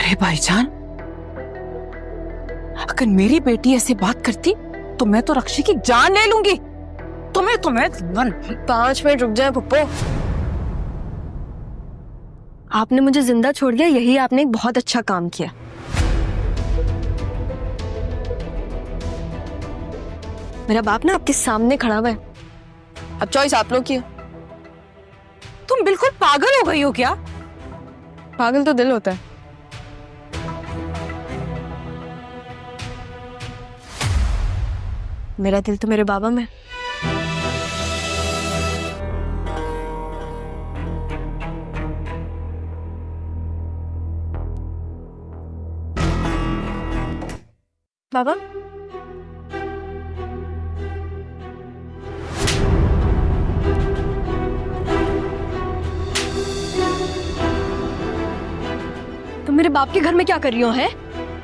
अरे भाईजान, अगर मेरी बेटी ऐसे बात करती तो मैं तो रक्षी की जान ले लूंगी। तुम्हें 5 मिनट रुक जाए पप्पो। आपने मुझे जिंदा छोड़ दिया, यही आपने एक बहुत अच्छा काम किया। मेरा बाप ना आपके सामने खड़ा हुआ है, अब चॉइस आप लोग की है। तुम बिल्कुल पागल हो गई हो क्या? पागल तो दिल होता है। मेरा दिल तो मेरे बाबा में। बाबा, तुम मेरे बाप के घर में क्या कर रही हो? है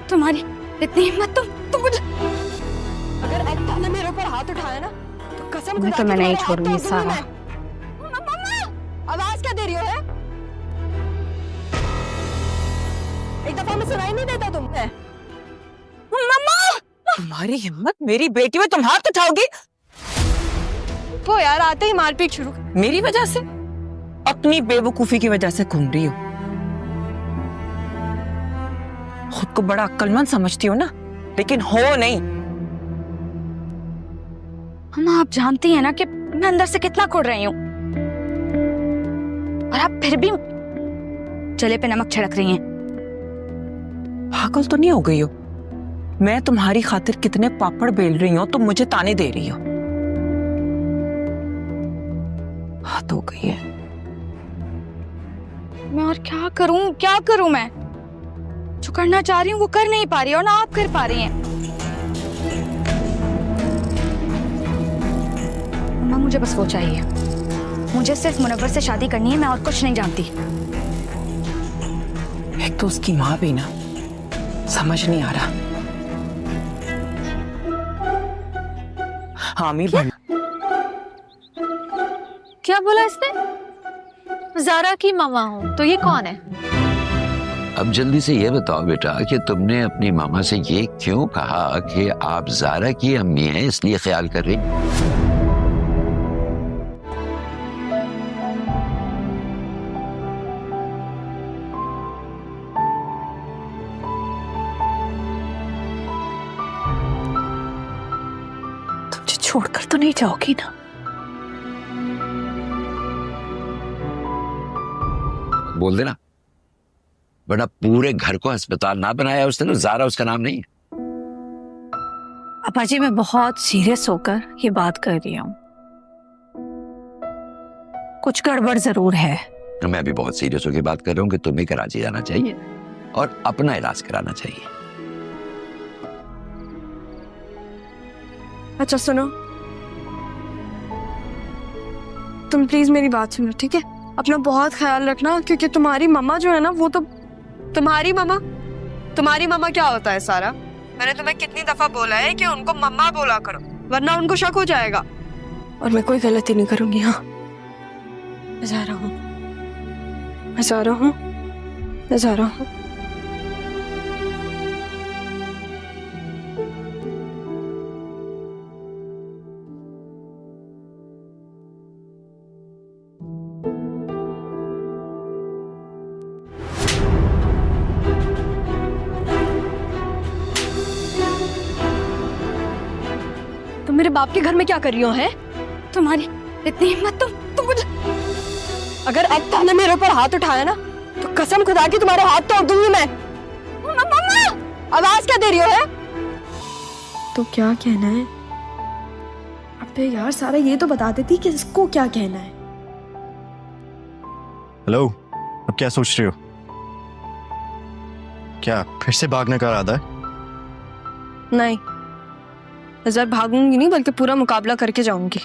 तुम्हारी इतनी हिम्मत? तुम मुझे अगर एक्टा ने मेरे ऊपर हाथ उठाया ना तो कसम खुदा तो मैं नहीं तुम्हारे छोड़ूंगी हाथ तोड़ दूंगी सारा। मैं। मम्मा, आवाज क्या दे रही हो? है एक दफा में सुनाई नहीं देता तुम्हें? मम्मा, तुम्हारी हिम्मत, मेरी बेटी में तुम हाथ उठाओगी? वो यार आते ही मारपीट शुरू। मेरी वजह से? अपनी बेवकूफी की वजह से घूम रही हो। खुद को बड़ा अक्लमंद समझती हो ना, लेकिन हो नहीं। हम आप जानती हैं ना कि मैं अंदर से कितना कुड़ रही हूँ, और आप फिर भी जले पे नमक छिड़क रही हैं। पागल तो नहीं हो गई हो? मैं तुम्हारी खातिर कितने पापड़ बेल रही हूँ, तुम मुझे ताने दे रही हो। हद हो गई है। मैं और क्या करूं मैं? जो करना चाह रही हूँ वो कर नहीं पा रही, और ना आप कर पा रही हैं। मम्मा, मुझे बस वो चाहिए। मुझे सिर्फ मुनव्वर से शादी करनी है, मैं और कुछ नहीं जानती। एक तो उसकी माँ भी ना, समझ नहीं आ रहा। हामी बन। क्या बोला इसने? ज़ारा की मामा हूँ, तो ये कौन है? अब जल्दी से ये बताओ बेटा कि तुमने अपनी मामा से ये क्यों कहा कि आप ज़ारा की अम्मी हैं, इसलिए ख्याल कर रही? तुम मुझे छोड़कर तो नहीं जाओगी ना? बोल देना, वरना पूरे घर को अस्पताल ना बनाया उसने तो ज़ारा उसका नाम नहीं है। अपा जी, मैं बहुत सीरियस होकर ये बात कर रही हूँ। कुछ गड़बड़ जरूर है। तो मैं भी बहुत सीरियस होकर बात कर रहा हूँ कि तुम्हें कराची जाना चाहिए और अपना इलाज कराना चाहिए। अच्छा सुनो, तुम प्लीज मेरी बात सुनो, ठीक है? अपना बहुत ख्याल रखना, क्योंकि तुम्हारी मम्मा जो है ना, वो तो तुम्हारी मम्मा क्या होता है सारा? मैंने तुम्हें कितनी दफा बोला है कि उनको मम्मा बोला करो, वरना उनको शक हो जाएगा। और मैं कोई गलती नहीं करूंगी। हाँ, मैं जा रहा हूँ। तुम मेरे बाप के घर में क्या कर रही हो? है तुम्हारी इतनी हिम्मत? तुम मुझे अगर एक्टा ने मेरे ऊपर हाथ उठाया ना तो कसम खुदा की तुम्हारे हाथ तोड़ दूंगी मैं। मम्मा, आवाज क्या दे रही हो? है तो क्या कहना है? अबे यार सारा, ये तो बता देती कि इसको क्या कहना है। हेलो, अब क्या सोच रही हो? क्या फिर से भागने का इरादा है? नहीं, इस बार भागूंगी नहीं, बल्कि पूरा मुकाबला करके जाऊंगी।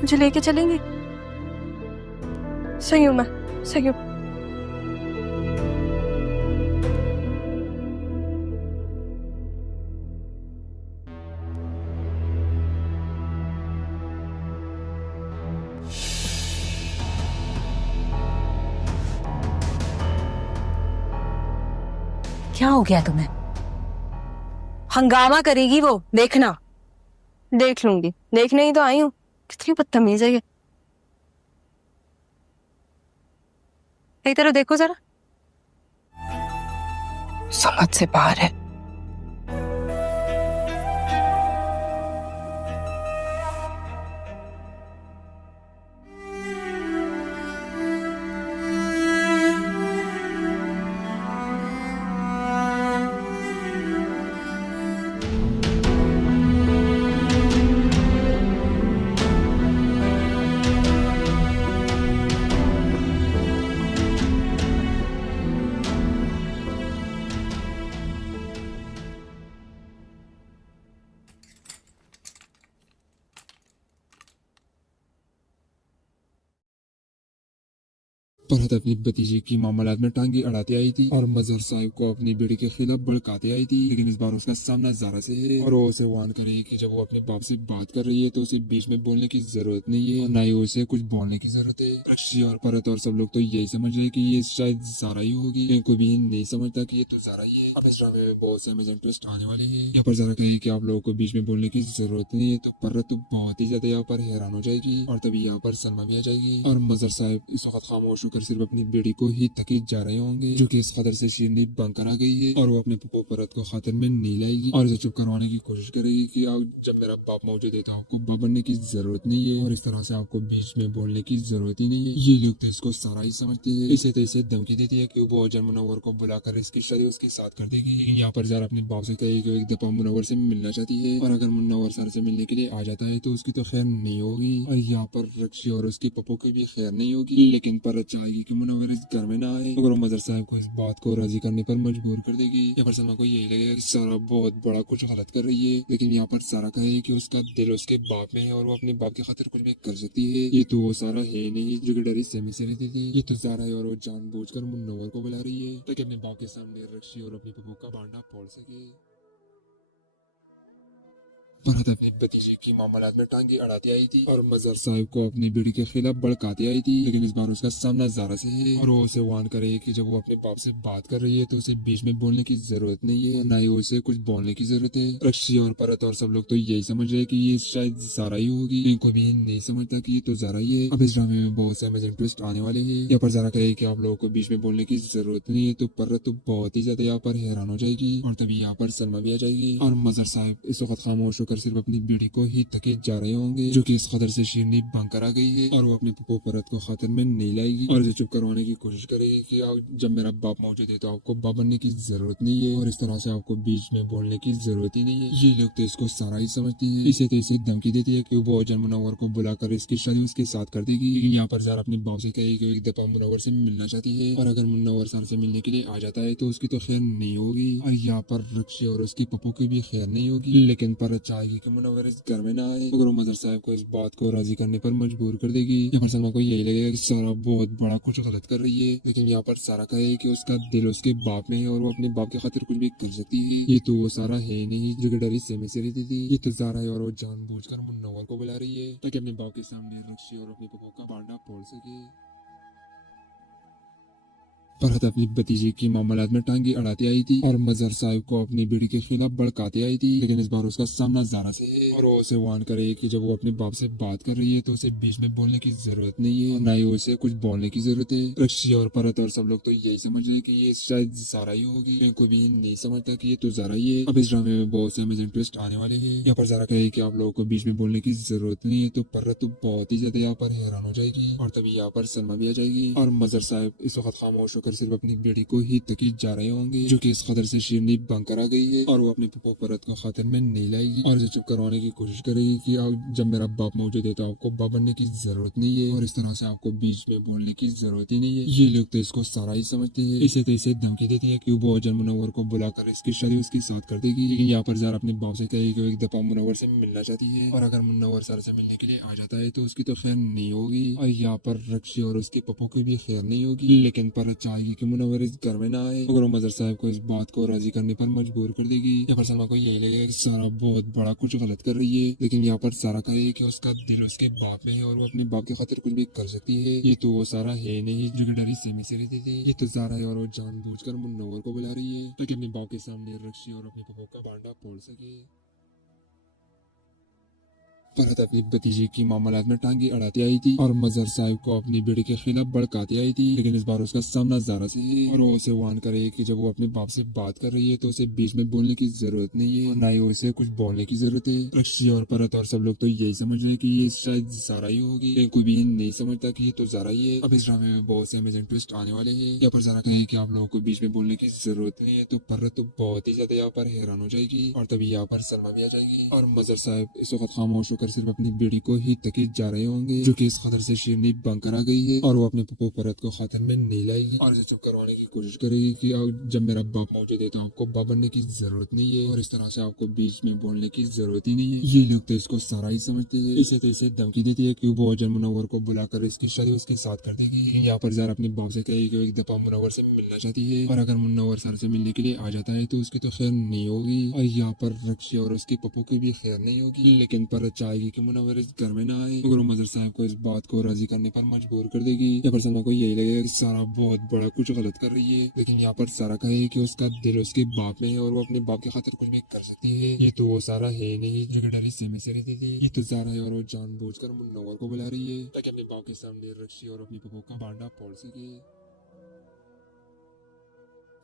मुझे लेके चलेंगे? सही हूं मैं, सही हूं। क्या हो गया तुम्हें? हंगामा करेगी वो, देखना। देख लूंगी, देखने ही तो आई हूँ। कितनी बदतमीज है ये। एक तरह देखो जरा। समझ से बाहर है। फरहत अपनी भतीजे की मामलात में टांगी अड़ाते आई थी और मजहर साहिब को अपनी बेटी के खिलाफ भड़काते आई थी, लेकिन इस बार उसका सामना ज़ारा से है और वो उसे वार्न करे कि जब वो अपने बाप से बात कर रही है तो उसे बीच में बोलने की जरूरत नहीं है और ना ही उसे कुछ बोलने की जरूरत है। रक्षी और फरहत और सब लोग तो यही समझ रहे कि ये शायद ज़ारा ही होगी, लेकिन कोई भी नहीं समझता कि ये तो ज़ारा ही है। अब इस ड्रामे में बहुत से अमेजिंग ट्विस्ट आने वाले हैं। यहाँ पर ज़रा कहे कि आप लोगों को बीच में बोलने की जरूरत नहीं है तो फरहत तो बहुत ही ज्यादा यहाँ पर हैरान हो जाएगी और तभी यहाँ पर सलमा भी आ जाएगी और मजहर साहिब इस वक्त खामोश होकर सिर्फ अपनी बेटी को ही तकीद जा रहे होंगे, जो कि इस कदर से शीरनी बंद कर आ गई है और वो अपने पप्पो परत को खातिर में नहीं लाएगी और इसे चुप करवाने की कोशिश करेगी कि आप जब मेरा बाप मौजूद है तो आपको बाप बनने की जरूरत नहीं है और इस तरह से आपको बीच में बोलने की जरूरत ही नहीं है। ये लोग तो इसको सारा ही समझते हैं। इसे तो इसे धमकी देती है कि वो बहुत जल्द मुनव्वर को बुलाकर इसकी शादी उसके साथ कर देगी, लेकिन यहाँ पर ज़रा अपने बाप से कहेगी कि एक दफा मुनव्वर से मिलना चाहती है और अगर मुनव्वर सर से मिलने के लिए आ जाता है तो उसकी तो खैर नहीं होगी और यहाँ पर रक्षी और उसकी पप्पो की भी खैर नहीं होगी, लेकिन परत चाहेगी कि मुनव्वर इस घर में ना आए मगर मजहर साहब को इस बात को राजी करने पर मजबूर कर देगी। यहाँ पर सलमा को यही लगेगा कि सारा बहुत बड़ा कुछ गलत कर रही है, लेकिन यहाँ पर सारा कहे कि उसका दिल उसके बाप में है और वो अपने बाप की खातिर कुछ भी कर सकती है। ये तो वो सारा है नहीं जो कि डरी सहमी से रहती थी, ये तो सारा है और वो जानबूझकर मुनव्वर को बुला रही है ताकि अपने बाप के सामने रक्षी और अपनी पप्पो का बांडा फोड़ सके। फरहत अपनी भतीजे की मामलात में टांगी अड़ाते आई थी और मजहर साहिब को अपनी बेटी के खिलाफ भड़काते आई थी, लेकिन इस बार उसका सामना ज़ारा से है और वो उसे वार्न करे कि जब वो अपने बाप से बात कर रही है तो उसे बीच में बोलने की जरूरत नहीं है, ना ही उसे कुछ बोलने की जरूरत है। रक्षी और फरहत और सब लोग तो यही समझ रहे कि ये शायद ज़ारा ही होगी, लेकिन कोई भी नहीं समझता कि ये तो ज़ारा ही है। अब इस ड्रामे में बहुत से अमेजिंग ट्विस्ट आने वाले हैं। यहाँ पर ज़ारा कहे कि आप लोगों को बीच में बोलने की जरूरत नहीं है तो फरहत तो बहुत ही ज्यादा यहाँ पर हैरान हो जाएगी और तभी यहाँ पर सलमा भी आ जाएगी और मजहर साहिब इस वक्त खामोश होकर सिर्फ अपनी बेटी को ही तकीद जा रहे होंगे, जो कि इस कदर से शीरनी बंद कर आ गई है और वो अपने पप्पो परत को खातिर में नहीं लाएगी और इसे चुप करवाने की कोशिश करेगी कि जब मेरा बाप मौजूद है तो आपको बाप बनने की जरूरत नहीं है और इस तरह से आपको बीच में बोलने की जरूरत ही नहीं है। ये लोग तो इसको सारा ही समझते हैं। इसे तो इसे धमकी देती है कि वो बहुत जल्द मुनव्वर को बुलाकर इसकी शादी उसके साथ कर देगी, लेकिन यहाँ पर ज़रा अपने बाप से कहेगी कि एक दफा मुनव्वर से मिलना चाहती है और अगर मुनव्वर सर से मिलने के लिए आ जाता है तो उसकी तो खैर नहीं होगी और यहाँ पर रक्षी और उसकी पप्पो की भी खैर नहीं होगी, लेकिन परत चाहेगी कि मुनव्वर इस घर में ना आए मगर वो मजहर साहब को इस बात को राजी करने पर मजबूर कर देगी। यहाँ पर सलमा को यही लगेगा कि सारा बहुत बड़ा कुछ गलत कर रही है, लेकिन यहाँ पर सारा कहे कि उसका दिल उसके बाप में है और वो अपने बाप की खातिर कुछ भी कर सकती है। ये तो वो सारा है नहीं जो कि डरी सहमी से रहती थी, ये तो ज़ारा है और वो जानबूझकर मुनव्वर को बुला रही है ताकि अपने बाप के सामने रक्षी और अपने पप्पो का बांडा फोड़ सके। फरहत अपनी भतीजे की मामलात में टांगी अड़ाते आई थी और मजहर साहिब को अपनी बेटी के खिलाफ भड़काते आई थी, लेकिन इस बार उसका सामना ज़ारा से है और वो उसे वार्न करे कि जब वो अपने बाप से बात कर रही है तो उसे बीच में बोलने की जरूरत नहीं है और ना ही उसे कुछ बोलने की जरूरत है। रक्षी और फरहत और सब लोग तो यही समझ रहे कि ये शायद ज़ारा ही होगी, लेकिन कोई भी नहीं समझता कि ये तो ज़ारा ही है। अब इस ड्रामे में बहुत से अमेजिंग ट्विस्ट आने वाले हैं। यहाँ पर ज़ारा कहे कि आप लोगों को बीच में बोलने की जरूरत नहीं है तो फरहत तो बहुत ही ज्यादा यहाँ पर हैरान हो जाएगी और तभी यहाँ पर सलमा भी आ जाएगी और मजहर साहिब इस वक्त खामोश होकर सिर्फ अपनी बेटी को ही तकीद जा रहे होंगे, जो कि इस कदर से शीरनी बंद कर आ गई है और वो अपने पप्पो परत को खातिर में नहीं लाएगी और इसे चुप करवाने की कोशिश करेगी कि जब मेरा बाप मौजूद है तो आपको बाप बनने की जरूरत नहीं है और इस तरह से आपको बीच में बोलने की जरूरत ही नहीं है। ये लोग तो इसको सारा ही समझते हैं। इसे तो इसे धमकी देती है कि वो बहुत जल्द मुनव्वर को बुलाकर इसकी शादी उसके साथ कर देगी, लेकिन यहाँ पर ज़ारा अपने बाप से कहेगी कि एक दफा मुनव्वर से मिलना चाहती है और अगर मुनव्वर सर से मिलने के लिए आ जाता है तो उसकी तो खैर नहीं होगी और यहाँ पर रक्षी और उसके पप्पो की भी खैर नहीं होगी, लेकिन परत चाहेगी चाहेगी कि मुनव्वर इस घर में ना आए, मगर वो मजर साहब को इस बात को राजी करने पर मजबूर कर देगी। यहाँ पर सलमा को यही लगेगा कि सारा बहुत बड़ा कुछ गलत कर रही है, लेकिन यहाँ पर सारा कहे कि उसका दिल उसके बाप में है और वो अपने बाप की खातिर कुछ भी कर सकती है। ये तो वो सारा है नहीं जो कि डरी सेमी से रहती थी। ये तो ज़ारा है और वो जानबूझकर मुनव्वर को बुला रही है ताकि अपने बाप के सामने रक्षी और अपने पप्पो का बांडा फोड़ सके। फरहत अपनी भतीजी की मामलात में टांगे अड़ाती आई थी और मजहर साहब को अपनी बेटी के खिलाफ भड़काती आई थी, लेकिन इस बार उसका सामना ज़ारा से है और वो उसे वार्न करे कि जब वो अपने बाप से बात कर रही है तो उसे बीच में बोलने की जरूरत नहीं है और ना ही उसे कुछ बोलने की जरूरत है। रक्षी और फरहत और सब लोग तो यही समझ रहे कि ये शायद ज़ारा ही होगी, लेकिन कोई भी नहीं समझता कि ये तो ज़ारा ही है। अब इस ड्रामे में बहुत से अमेजिंग ट्विस्ट आने वाले हैं। यहाँ पर ज़ारा कहे कि आप लोगों को बीच में बोलने की जरूरत नहीं है, तो फरहत तो बहुत ही ज्यादा यहाँ पर हैरान हो जाएगी और तभी यहाँ पर सलमा भी आ जाएगी और मजहर साहब इस वक्त खामोश होकर सिर्फ अपनी बेटी को ही तकीद जा रहे होंगे, जो कि इस खतर से शेरनी बंद करा गई है और वो अपने पप्पो फरहत को खातर में नहीं लाएगी और इसे चुप करवाने की कोशिश करेगी कि जब मेरा बाप मौजूद है तो आपको बाप बनने की जरूरत नहीं है और इस तरह से आपको बीच में बोलने की जरूरत ही नहीं है। ये लोग तो इसको सारा ही समझते हैं। इसे तो इसे धमकी देती है कि वो अजल मुनव्वर को बुलाकर इसकी शादी उसके साथ कर देगी। यहाँ पर ज़ारा अपने बाप से कहेगी कि एक दफा मुनव्वर से मिलना चाहती है और अगर मुनव्वर सर से मिलने के लिए आ जाता है तो उसकी तो खैर नहीं होगी और यहाँ पर रक्षी और उसके पप्पो की भी खैर नहीं होगी, लेकिन पर चाहेगी कि मुनव्वर इस घर में ना आए, मगर वो मजहर साहब को इस बात को राजी करने पर मजबूर कर देगी। यहाँ पर सलमा को यही लगेगा कि सारा बहुत बड़ा कुछ गलत कर रही है, लेकिन यहाँ पर सारा कहे कि उसका दिल उसके बाप में है और वो अपने बाप की खातिर कुछ भी कर सकती है। ये तो वो सारा है नहीं जो कि डरी सेमी से रहती थी। ये तो ज़ारा है और वो जानबूझकर मुनव्वर को बुला रही है ताकि अपने बाप के सामने रक्षी और अपनी पप्पो का बांडा फोड़ सके।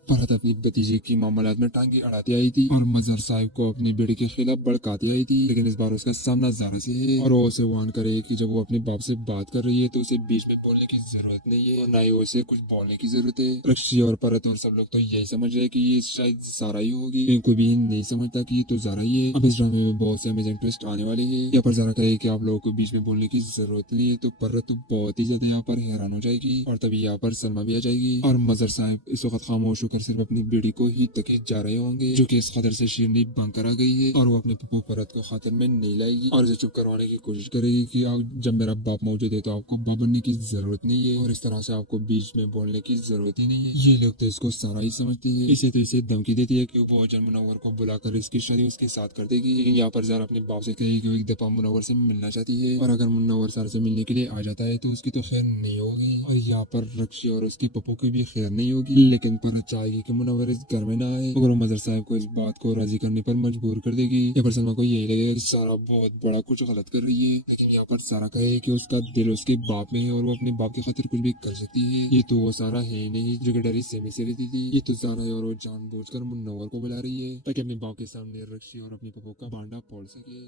फरहत अपनी भतीजे की मामलात में टांगे अड़ाती आई थी और मजहर साहब को अपनी बेटी के खिलाफ भड़काती आई थी, लेकिन इस बार उसका सामना ज़ारा से है और वो उसे वार्न करे कि जब वो अपने बाप से बात कर रही है तो उसे बीच में बोलने की जरूरत नहीं है और ना ही उसे कुछ बोलने की जरूरत है। रक्षी और फरहत और सब लोग तो यही समझ रहे कि ये शायद ज़ारा ही होगी, लेकिन कोई भी नहीं समझता कि ये तो ज़ारा ही है। अब इस ड्रामे में बहुत से अमेजिंग ट्विस्ट आने वाले हैं। यहाँ पर ज़ारा कहे कि आप लोगों को बीच में बोलने की जरूरत नहीं है, तो फरहत तो बहुत ही ज्यादा यहाँ पर हैरान हो जाएगी और तभी यहाँ पर सलमा भी आ जाएगी और मजहर साहब इस वक्त खामोश होकर सिर्फ अपनी बेटी को ही तकीद जा रहे होंगे, जो कि इस खतर से शेरनी बंद करा गई है और वो अपने पप्पो फरहत को खातिर में नहीं लाएगी और इसे चुप करवाने की कोशिश करेगी कि जब मेरा बाप मौजूद है तो आपको बाप बनने की जरूरत नहीं है और इस तरह से आपको बीच में बोलने की जरूरत ही नहीं है। ये लोग तो इसको सारा ही समझते हैं। इसे तो इसे धमकी देती है कि वो अजल मुनव्वर को बुलाकर इसकी शादी उसके साथ कर देगी, लेकिन यहाँ पर ज़ारा अपने बाप से कहेगी कि वो एक दफा मुनव्वर से मिलना चाहती है और अगर मुनव्वर सर से मिलने के लिए आ जाता है तो उसकी तो खैर नहीं होगी और यहाँ पर रक्षी और उसके पप्पो की भी खैर नहीं होगी, लेकिन पर चाहेगी कि मुनव्वर इस घर में ना आए, मगर वो मजहर साहब को इस बात को राजी करने पर मजबूर कर देगी। यहाँ पर सलमा को यही लगेगा कि सारा बहुत बड़ा कुछ गलत कर रही है, लेकिन यहाँ पर सारा कहे कि उसका दिल उसके बाप में है और वो अपने बाप की खातिर कुछ भी कर सकती है। ये तो वो सारा है नहीं जो कि डरी सेमी से रहती थी। ये तो ज़ारा है और वो जानबूझकर मुनव्वर को बुला रही है ताकि अपने बाप के सामने रक्षी और अपनी पप्पो का बांडा फोड़ सके।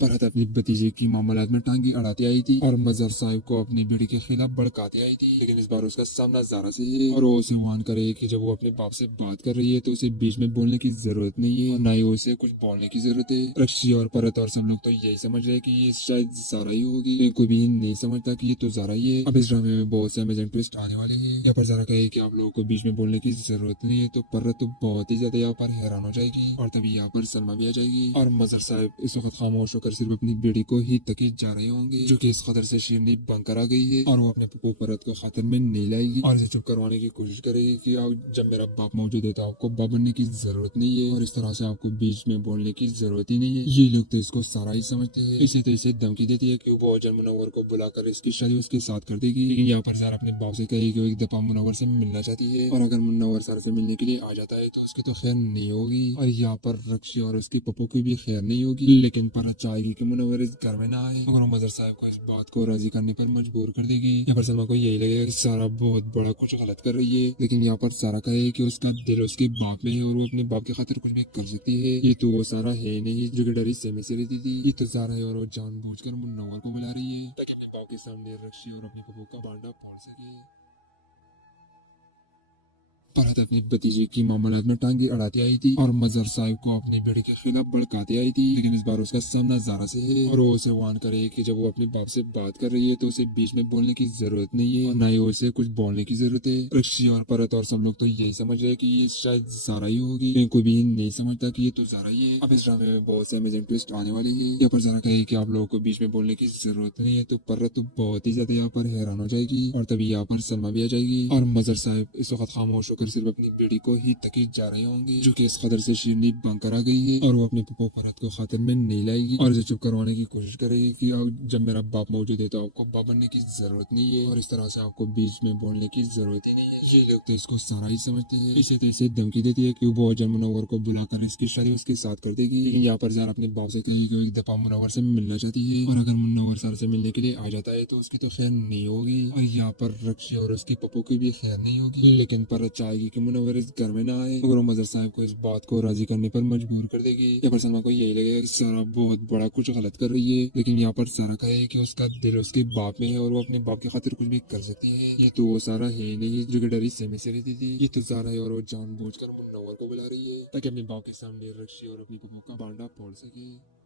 फरहत अपनी भतीजे की मामलात में टांगे अड़ाती आई थी और मजहर साहब को अपनी बेटी के खिलाफ भड़काती आई थी, लेकिन इस बार उसका सामना ज़ारा से है और वो उसे वार्न करे कि जब वो अपने बाप से बात कर रही है तो उसे बीच में बोलने की जरूरत नहीं है और ना ही उसे कुछ बोलने की जरूरत है। रक्षी और फरहत और सब लोग तो यही समझ रहे कि ये शायद ज़ारा ही होगी, लेकिन कोई भी नहीं समझता कि ये तो ज़ारा ही है। अब इस ड्रामे में बहुत से अमेजिंग ट्विस्ट आने वाले हैं। यहाँ पर ज़ारा कहे कि आप लोगों को बीच में बोलने की जरूरत नहीं है, तो फरहत तो बहुत ही ज्यादा यहाँ पर हैरान हो जाएगी और तभी यहाँ पर सलमा भी आ जाएगी और मजहर साहब इस वक्त खामोश होकर सिर्फ अपनी बेटी को ही तकीद जा रहे होंगे, जो कि इस खतर से शेरनी बंद करा गई है और वो अपने पप्पो फरहत को खातिर में नहीं लाएगी और इसे चुप करवाने की कोशिश करेगी कि जब मेरा बाप मौजूद है तो आपको बाप बनने की जरूरत नहीं है और इस तरह से आपको बीच में बोलने की जरूरत ही नहीं है। ये लोग तो इसको सारा ही समझते हैं। इसे तो इसे धमकी देती है कि वो अजल मुनव्वर को बुलाकर इसकी शादी उसके साथ कर देगी, लेकिन यहाँ पर ज़ारा अपने बाप से कहेगी कि वो एक दफा मुनव्वर से मिलना चाहती है और अगर मुनव्वर सर से मिलने के लिए आ जाता है तो उसकी तो खैर नहीं होगी और यहाँ पर रक्षी और उसके पप्पो की भी खैर नहीं होगी, लेकिन पर चाहेगी कि मुनव्वर इस घर में ना आए, मगर मजहर साहब को इस बात को राजी करने पर मजबूर कर देगी। यहाँ पर सलमा को यही लगेगा कि सारा बहुत बड़ा कुछ गलत कर रही है, लेकिन यहाँ पर सारा कहे कि उसका दिल उसके बाप में है और वो अपने बाप की खातिर कुछ भी कर सकती है। ये तो वो सारा है नहीं जो कि डरी सेमी से रहती थी। ये तो ज़ारा है और वो जानबूझकर मुनव्वर को बुला रही है ताकि अपने बाप के सामने रक्षी और अपने पप्पो का बांडा फोड़ सके। फरहत अपनी भतीजे की मामलात में टांगे अड़ाते आई थी और मजहर साहब को अपनी बेटी के खिलाफ भड़काते आई थी, लेकिन इस बार उसका सामना जारा से है और वो उसे वार्न करे कि जब वो अपने बाप से बात कर रही है तो उसे बीच में बोलने की जरूरत नहीं है और न ही उसे कुछ बोलने की जरूरत है। रक्षी और फरहत और सब लोग तो यही समझ रहे कि ये शायद जारा ही होगी, लेकिन कोई भी नहीं समझता कि ये तो जारा ही है। अब इस ड्रामे में बहुत से अमेजिंग ट्विस्ट आने वाले हैं। यहाँ पर जारा कहे कि आप लोगों को बीच में बोलने की जरूरत नहीं है तो फरहत तो बहुत ही ज्यादा यहाँ पर हैरान हो जाएगी और तभी यहाँ पर सलमा भी आ जाएगी और मजहर साहब इस वक्त खामोश होकर सिर्फ अपनी बेटी को ही तकीज जा रहे होंगे, जो कि इस कदर से शीरनी बंद कर आ गई है और वो अपने पप्पो फरहत को खातिर में नहीं लाएगी और इसे चुप करवाने की कोशिश करेगी कि जब मेरा बाप मौजूद है तो आपको बाप बनने की जरूरत नहीं है और इस तरह से आपको बीच में बोलने की जरूरत ही नहीं है। ये लोग तो इसको सारा ही समझते हैं। इसे तैसे धमकी देती है कि वो जन मुनव्वर को बुलाकर इसकी शादी उसके साथ कर देगी, लेकिन यहाँ पर ज़रा अपने बाप से कहेगी कि एक दफा मुनव्वर से मिलना चाहती है और अगर मुनव्वर सर से मिलने के लिए आ जाता है तो उसकी तो खैर नहीं होगी और यहाँ पर रक्षी और उसकी पप्पो की भी खैर नहीं होगी, लेकिन पर चाहेगी कि मुनव्वर इस घर में ना आए मगर मजहर साहब को इस बात को राजी करने पर मजबूर कर देगी। यहाँ पर सलमा को यही लगेगा कि सारा बहुत बड़ा कुछ गलत कर रही है, लेकिन यहाँ पर सारा कहे कि उसका दिल उसके बाप में है और वो अपने बाप की खातिर कुछ भी कर सकती है। ये तो वो सारा है ही नहीं जो कि डरी सहमे से रहती थी, ये तो सारा है और वो जानबूझकर मुनव्वर को बुला रही है ताकि अपने बाप के सामने रक्षी और अपनी पप्पो का बांडा फोड़ सके।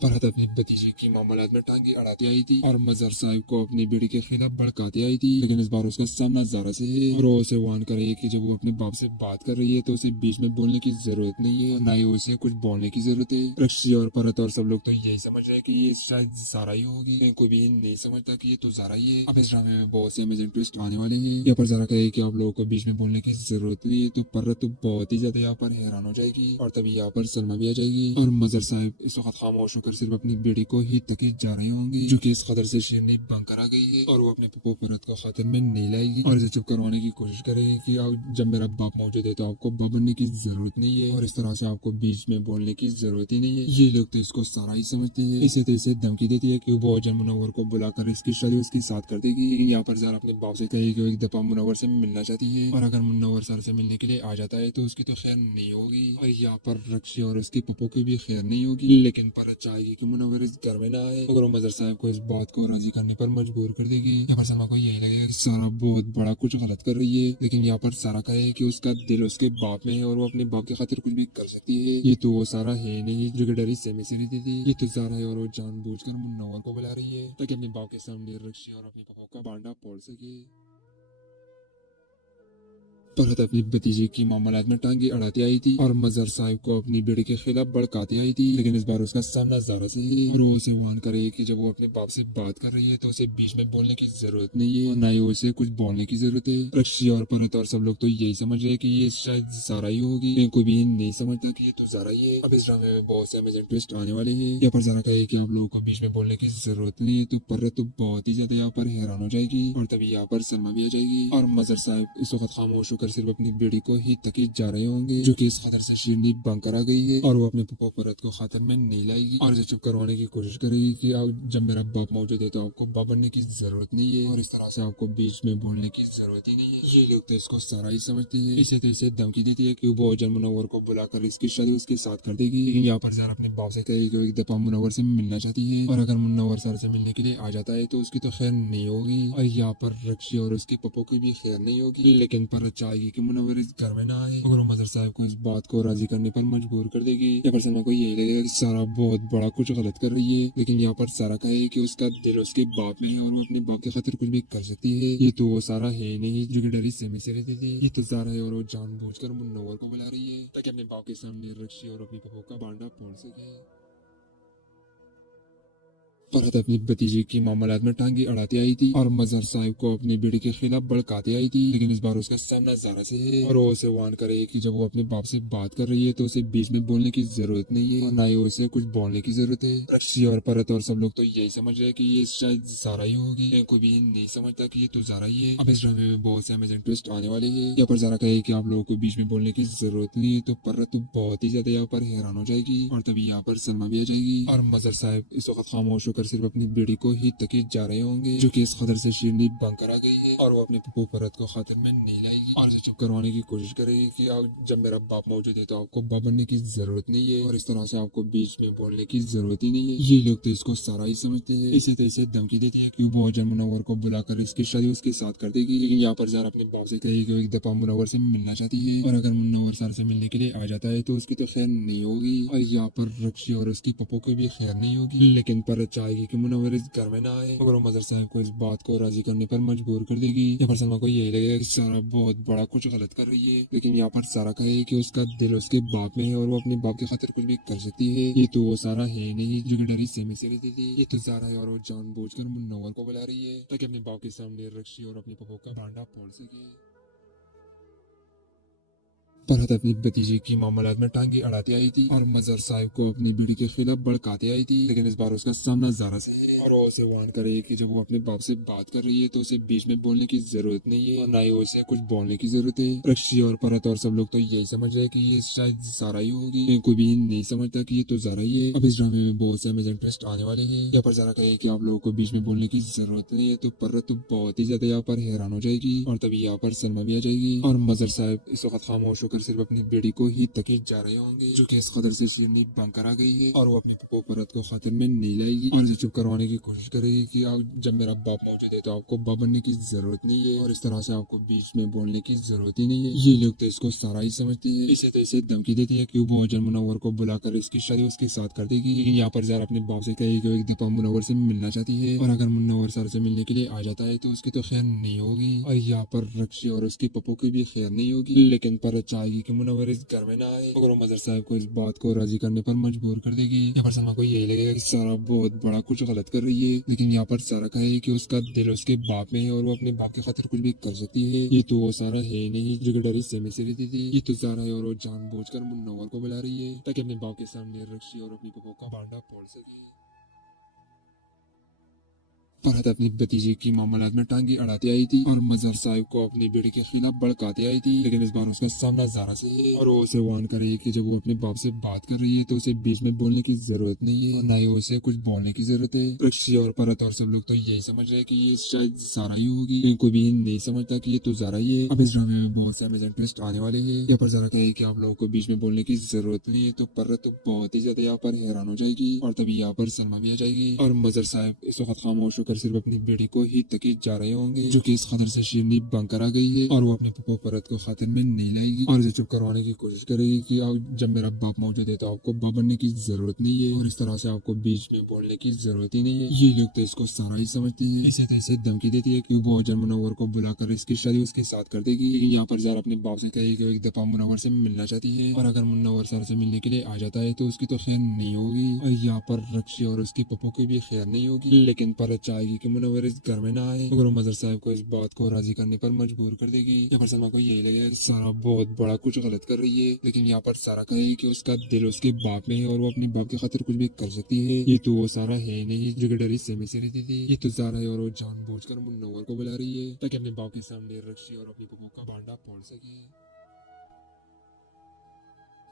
फरहत अपनी भतीजे की मामलात में टांगे अड़ाते आई थी और मजहर साहब को अपनी बेटी के खिलाफ भड़काते आई थी, लेकिन इस बार उसका सामना जारा से है और वो उसे वार्न करे कि जब वो अपने बाप से बात कर रही है तो उसे बीच में बोलने की जरूरत नहीं है और न ही उसे कुछ बोलने की जरूरत है। रक्षी और फरहत और सब लोग तो यही समझ रहे हैं कि ये शायद जारा ही होगी, लेकिन कोई भी नहीं समझता कि ये तो जारा ही है। अब इस ड्रामे में बहुत से अमेजिंग ट्विस्ट आने वाले हैं। यहाँ पर जारा कहे कि आप लोगों को बीच में बोलने की जरूरत नहीं है तो फरहत तो बहुत ही ज्यादा यहाँ पर हैरान हो जाएगी और तभी यहाँ पर सलमा भी आ जाएगी और मजहर साहब इस वक्त खामोश होकर सिर्फ अपनी बेटी को ही तकीज जा रहे होंगे, जो कि इस कदर से शीरनी बंद कर आ गई है और वो अपने पप्पो फरहत को खातिर में नहीं लाएगी और इसे चुप करवाने की कोशिश करेगी कि जब मेरा बाप मौजूद है तो आपको बाप बनने की जरूरत नहीं है और इस तरह से आपको बीच में बोलने की जरूरत ही नहीं है। ये लोग तो इसको सारा ही समझते हैं। इसे तो इसे धमकी देती है कि वो जन मुनव्वर को बुलाकर इसकी शादी उसके साथ कर देगी, लेकिन यहाँ पर जरा अपने बाप से कहेगी कि एक दफा मुनव्वर से मिलना चाहती है और अगर मुनव्वर सर से मिलने के लिए आ जाता है तो उसकी तो खैर नहीं होगी और यहाँ पर रक्षी और उसकी पप्पो की भी खैर नहीं होगी, लेकिन पर चाहेगी कि मुनव्वर इस घर में ना आए मगर वो मजहर साहब को इस बात को राजी करने पर मजबूर कर देगी। यहाँ पर सलमा को यही लगेगा कि सारा बहुत बड़ा कुछ गलत कर रही है, लेकिन यहाँ पर सारा कहे कि उसका दिल उसके बाप में है और वो अपने बाप की खातिर कुछ भी कर सकती है। ये तो वो सारा है नहीं जो कि डरी सहमे से रहती थी, ये तो सारा है और वो जानबूझकर मुनव्वर को बुला रही है ताकि अपने बाप के सामने रक्षी और अपने पापा का बांडा फोड़ सके। फरहत अपनी भतीजे की मामलात में टांगे अड़ाते आई थी और मजहर साहब को अपनी बेटी के खिलाफ भड़काते आई थी, लेकिन इस बार उसका सामना जारा से है और वो उसे वार्न करे कि जब वो अपने बाप से बात कर रही है तो उसे बीच में बोलने की जरूरत नहीं है और न ही उसे कुछ बोलने की जरूरत है। रक्षी और फरहत और सब लोग तो यही समझ रहे हैं कि ये शायद जारा ही होगी, लेकिन कोई भी नहीं समझता कि ये तो जारा ही है। अब इस ड्रामे में बहुत से अमेजिंग ट्विस्ट आने वाले हैं। यहाँ पर जारा कहे कि आप लोगों को बीच में बोलने की जरूरत नहीं है तो फरहत तो बहुत ही ज्यादा यहाँ पर हैरान हो जाएगी और तभी यहाँ पर सलमा भी आ जाएगी और मजहर साहब इस वक्त खामोश होकर सिर्फ अपनी बेटी को ही तकीज जा रहे होंगे, जो कि इस कदर से शीरनी बंद कर आ गई है और वो अपने पप्पो फरहत को खातिर में नहीं लाएगी और इसे चुप करवाने की कोशिश करेगी कि जब मेरा बाप मौजूद है तो आपको बाप बनने की जरूरत नहीं है और इस तरह से आपको बीच में बोलने की जरूरत ही नहीं है। ये लोग तो इसको सारा ही समझते हैं। इसे तो इसे धमकी देती है कि वो जन मुनव्वर को बुलाकर इसकी शादी उसके साथ कर देगी, लेकिन यहाँ पर जरा अपने बाप से कहेगी कि एक दफा मुनव्वर से मिलना चाहती है और अगर मुनव्वर सर से मिलने के लिए आ जाता है तो उसकी तो खैर नहीं होगी और यहाँ पर रक्षी और उसके पप्पो की भी खैर नहीं होगी, लेकिन पर चाहेगी कि मुनव्वर इस घर में ना आए मगर वो मजहर साहब को इस बात को राजी करने पर मजबूर कर देगी। यहाँ पर सलमा को यही लगेगा कि सारा बहुत बड़ा कुछ गलत कर रही है, लेकिन यहाँ पर सारा कहे कि उसका दिल उसके बाप में है और वो अपने बाप की खातिर कुछ भी कर सकती है। ये तो वो सारा है नहीं जो कि डरी सहमे से रहती थी, ये तो सारा है और वो जानबूझकर मुनव्वर को बुला रही है ताकि अपने बाप के सामने रक्षी और अपनी पप्पो का बांडा फोड़ सके। फरहत अपनी भतीजे की मामलात में टांगे अड़ाते आई थी और मजहर साहब को अपनी बेटी के खिलाफ भड़काते आई थी, लेकिन इस बार उसका सामना जारा से है और वो उसे वार्न करे कि जब वो अपने बाप से बात कर रही है तो उसे बीच में बोलने की जरूरत नहीं है और न ही उसे कुछ बोलने की जरूरत है। रक्षी और फरहत और सब लोग तो यही समझ रहे हैं कि ये शायद जारा ही होगी, लेकिन कोई भी नहीं समझता कि ये तो जारा ही है। अब इस ड्रामे में बहुत से अमेजिंग ट्विस्ट आने वाले हैं। यहाँ पर जारा कहे कि आप लोगों को बीच में बोलने की जरूरत नहीं है तो फरहत तो बहुत ही ज्यादा यहाँ पर हैरान हो जाएगी और तभी यहाँ पर सलमा भी आ जाएगी और मजहर साहब इस वक्त खामोश होकर होकर सिर्फ अपनी बेटी को ही तकीज जा रहे होंगे, जो कि इस कदर से शीरनी बनकर आ गई है और वो अपने पप्पू परत को खातिर में नहीं लाएगी और उसे चुप करवाने की कोशिश करेगी कि आप जब मेरा बाप मौजूद है तो आपको बाप बनने की जरूरत नहीं है और इस तरह से आपको बीच में बोलने की जरूरत ही नहीं है। ये लोग तो इसको सारा ही समझते हैं। इसे तैसे धमकी देती है कि वो जब मुनव्वर को बुलाकर इसकी शादी उसके साथ कर देगी, लेकिन यहाँ पर ज़ारा अपने बाप से कहेगी कि एक दफा मुनव्वर से मिलना चाहती है और अगर मुनव्वर सर से मिलने के लिए आ जाता है तो उसकी तो खैर नहीं होगी और यहाँ पर रक्षी और उसकी पप्पो की भी खैर नहीं होगी, लेकिन परत चाहेगी कि मुनव्वर इस घर में ना आए मगर वो मदर साहब को इस बात को राजी करने पर मजबूर कर देगी। यहाँ पर सलमा को यही लगेगा कि सारा बहुत बड़ा कुछ गलत कर रही है, लेकिन यहाँ पर सारा कहे कि उसका दिल उसके बाप में है और वो अपने बाप की खातिर कुछ भी कर सकती है। ये तो वो सारा है नहीं जो कि डरी से रहती थी, ये तो सारा है और वो जानबूझकर मुनव्वर को बुला रही है ताकि अपने बाप के सामने रक्षी और अपनी पप्पो का भांडा फोड़ सके। फरहत अपनी भतीजी की मामलात में टांगे अड़ाते आई थी और मजहर साहब को अपनी बीड़ी के खिलाफ भड़काते आई थी, लेकिन इस बार उसका सामना ज़ारा से है और वो उसे वार्न करे कि जब वो अपने बाप से बात कर रही है तो उसे बीच में बोलने की जरूरत नहीं है और ना ही उसे कुछ बोलने की जरूरत है। रक्षी और फरहत और सब लोग तो यही समझ रहे कि ये शायद ज़ारा ही होगी, कोई भी नहीं समझता कि ये तो ज़ारा ही है। अब इस ड्रामे में बहुत से अमेजिंग ट्विस्ट आने वाले हैं। यहाँ पर ज़ारा कहे कि आप लोगों को बीच में बोलने की जरूरत नहीं है तो फरहत तो बहुत ही ज्यादा यहाँ पर हैरान हो जाएगी और तभी यहाँ पर सलमा भी आ जाएगी और मजहर साहब इस वक्त खामोश होकर सिर्फ अपनी बेटी को ही तकीज जा रहे होंगे, जो कि इस कदर से शीरनी बनकर आ गई है और वो अपने पप्पो परत को खातिर में नहीं लाएगी और इसे चुप करवाने की कोशिश करेगी कि आप जब मेरा बाप मौजूद है तो आपको बाप बनने की जरूरत नहीं है और इस तरह से आपको बीच में बोलने की जरूरत ही नहीं है। ये लोग तो इसको सारा ही समझते हैं। इसे तो इसे धमकी देती है कि वो बहुत जल्द मुनव्वर को बुलाकर इसकी शादी उसके साथ कर देगी, लेकिन यहाँ पर ज़ारा अपने बाप से कहेगी कि एक दफा मुनव्वर से मिलना चाहती है और अगर मुनव्वर सर से मिलने के लिए आ जाता है तो उसकी तो खैर नहीं होगी और यहाँ पर रक्षी और उसकी पप्पो की भी खैर नहीं होगी, लेकिन परत चाहेगी कि मुनव्वर इस घर में ना आए मगर वो मजहर साहब को इस बात को राजी करने पर मजबूर कर देगी। यहाँ पर सलमा को यही लगेगा कि सारा बहुत बड़ा कुछ गलत कर रही है, लेकिन यहाँ पर सारा कहे कि उसका दिल उसके बाप में है और वो अपने बाप के खातिर कुछ भी कर सकती है। ये तो वो सारा है नहीं जो कि डरी से रहती थी, ये तो सारा है और वो जानबूझकर मुनव्वर को बुला रही है ताकि अपने बाप के सामने रक्षी और अपनी पप्पो का भांडा फोड़ सके। फरहत अपनी भतीजी की मामलात में टांगे अड़ाते आई थी और मजहर साहब को अपनी बेटी के खिलाफ भड़काते आई थी, लेकिन इस बार उसका सामना ज़ारा से है और वो उसे वार्न करे कि जब वो अपने बाप से बात कर रही है तो उसे बीच में बोलने की जरूरत नहीं है और ना ही उसे कुछ बोलने की जरूरत है। रक्षी और फरहत और सब लोग तो यही समझ रहे हैं कि ये शायद ज़ारा ही होगी, कोई भी नहीं समझता कि ये तो ज़ारा ही है। अब इस ड्रामे में बहुत से अमेजिंग ट्विस्ट आने वाले हैं। यहाँ पर ज़ारा कहे कि आप लोगों को बीच में बोलने की जरूरत नहीं है तो फरहत तो बहुत ही ज्यादा यहाँ पर हैरान हो जाएगी और तभी यहाँ पर सलमा भी आ जाएगी और मजहर साहब इस वक्त खामोश होकर सिर्फ अपनी बेटी को ही तकीज जा रहे होंगे, जो कि इस कदर से शीरनी बनकर आ गई है और वो अपने पप्पो परत को खातिर में नहीं लाएगी और उसे चुप करवाने की कोशिश करेगी कि आप जब मेरा बाप मौजूद है तो आपको बाप बनने की जरूरत नहीं है और इस तरह से आपको बीच में बोलने की जरूरत ही नहीं है। ये लोग तो इसको सारा ही समझते हैं। इसे तैसे धमकी देती है कि वो जब मुनव्वर को बुलाकर इसकी शादी उसके साथ कर देगी, लेकिन यहाँ पर ज़ारा अपने बाप से कहेगी कि एक दफा मुनव्वर से मिलना चाहती है और अगर मुनव्वर सर से मिलने के लिए आ जाता है तो उसकी तो खैर नहीं होगी और यहाँ पर रक्षी और उसकी पप्पो की भी खैर नहीं होगी, लेकिन परत चाहेगी कि मुनव्वर इस घर में ना आए मगर वो मजहर साहब को इस बात को राजी करने पर मजबूर कर देगी। यहाँ पर सलमा को यही लगेगा कि सारा बहुत बड़ा कुछ गलत कर रही है, लेकिन यहाँ पर सारा कहे कि उसका दिल उसके बाप में है और वो अपने बाप के खातिर कुछ भी कर सकती है। ये तो वो सारा है नहीं जो कि डरी से रहती थी, ये तो ज़ारा है और वो जानबूझकर मुनव्वर को बुला रही है ताकि अपने बाप के सामने रक्षी और अपनी पप्पो का भांडा फोड़ सके।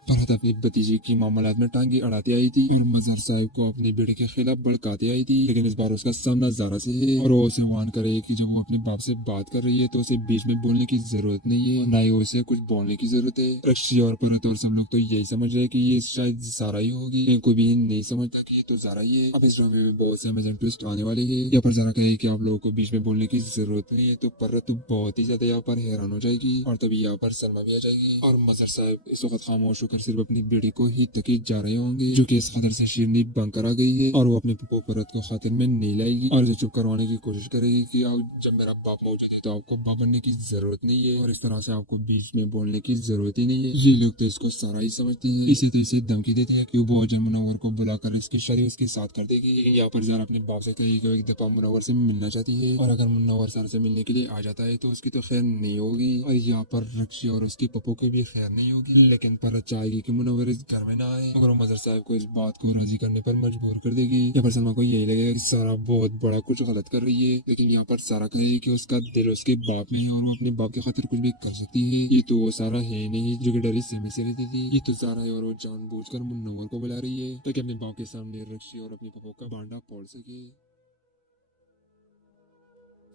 फरहत अपनी भतीजी की मामलात में टांगे अड़ाते आई थी और मजहर साहब को अपनी बेटे के खिलाफ भड़काते आई थी, लेकिन इस बार उसका सामना ज़ारा से है और वो उसे वार्न करे कि जब वो अपने बाप से बात कर रही है तो उसे बीच में बोलने की जरूरत नहीं है और ना ही उसे कुछ बोलने की जरूरत है। रक्षी और फरहत और सब लोग तो यही समझ रहे हैं कि ये शायद ज़ारा ही होगी, कोई भी नहीं समझता कि ये तो ज़ारा ही है। अब इस ड्रामे में बहुत से अमेजिंग ट्विस्ट आने वाले हैं। यहाँ पर ज़ारा कहे कि आप लोगों को बीच में बोलने की जरूरत नहीं है तो फरहत तो बहुत ही ज्यादा यहाँ पर हैरान हो जाएगी और तभी यहाँ पर सलमा भी आ जाएगी और मजहर साहब इस वक्त खामोश होकर सिर्फ अपनी बेटी को ही तकीज जा रहे होंगे, जो कि इस कदर से शीरनी बनकर आ गई है और वो अपने पप्पो परत को खातिर में नहीं लाएगी और इसे चुप करवाने की कोशिश करेगी कि आप जब मेरा बाप मौजूद है तो आपको बाप बनने की जरूरत नहीं है और इस तरह से आपको बीच में बोलने की जरूरत ही नहीं है। ये लोग तो इसको सारा ही समझते हैं। इसे तो इसे धमकी देती है कि वो बहुत जल्द मुनव्वर को बुलाकर इसकी शादी उसके साथ कर देगी, लेकिन यहाँ पर ज़ारा अपने बाप से कहेगी कि एक दफा मुनव्वर से मिलना चाहती है और अगर मुनव्वर सर से मिलने के लिए आ जाता है तो उसकी तो खैर नहीं होगी और यहाँ पर रक्षी और उसकी पप्पो की भी खैर नहीं होगी, लेकिन परत चाहेगी कि मुनव्वर इस घर में ना आए, मगर वो मजर साहब को इस बात को राजी करने पर मजबूर कर देगी। यहाँ पर सलमा को यही लगेगा कि सारा बहुत बड़ा कुछ गलत कर रही है, लेकिन यहाँ पर सारा कहेगी कि उसका दिल उसके बाप में है और वो अपने बाप की खातिर कुछ भी कर सकती है। ये तो वो सारा है नहीं जो कि डरी सहमे से रहती थी। ये तो सारा है और वो जानबूझकर मुनव्वर को बुला रही है ताकि अपने बाप के सामने रक्षी और अपने पप्पो का बांडा फोड़ सके।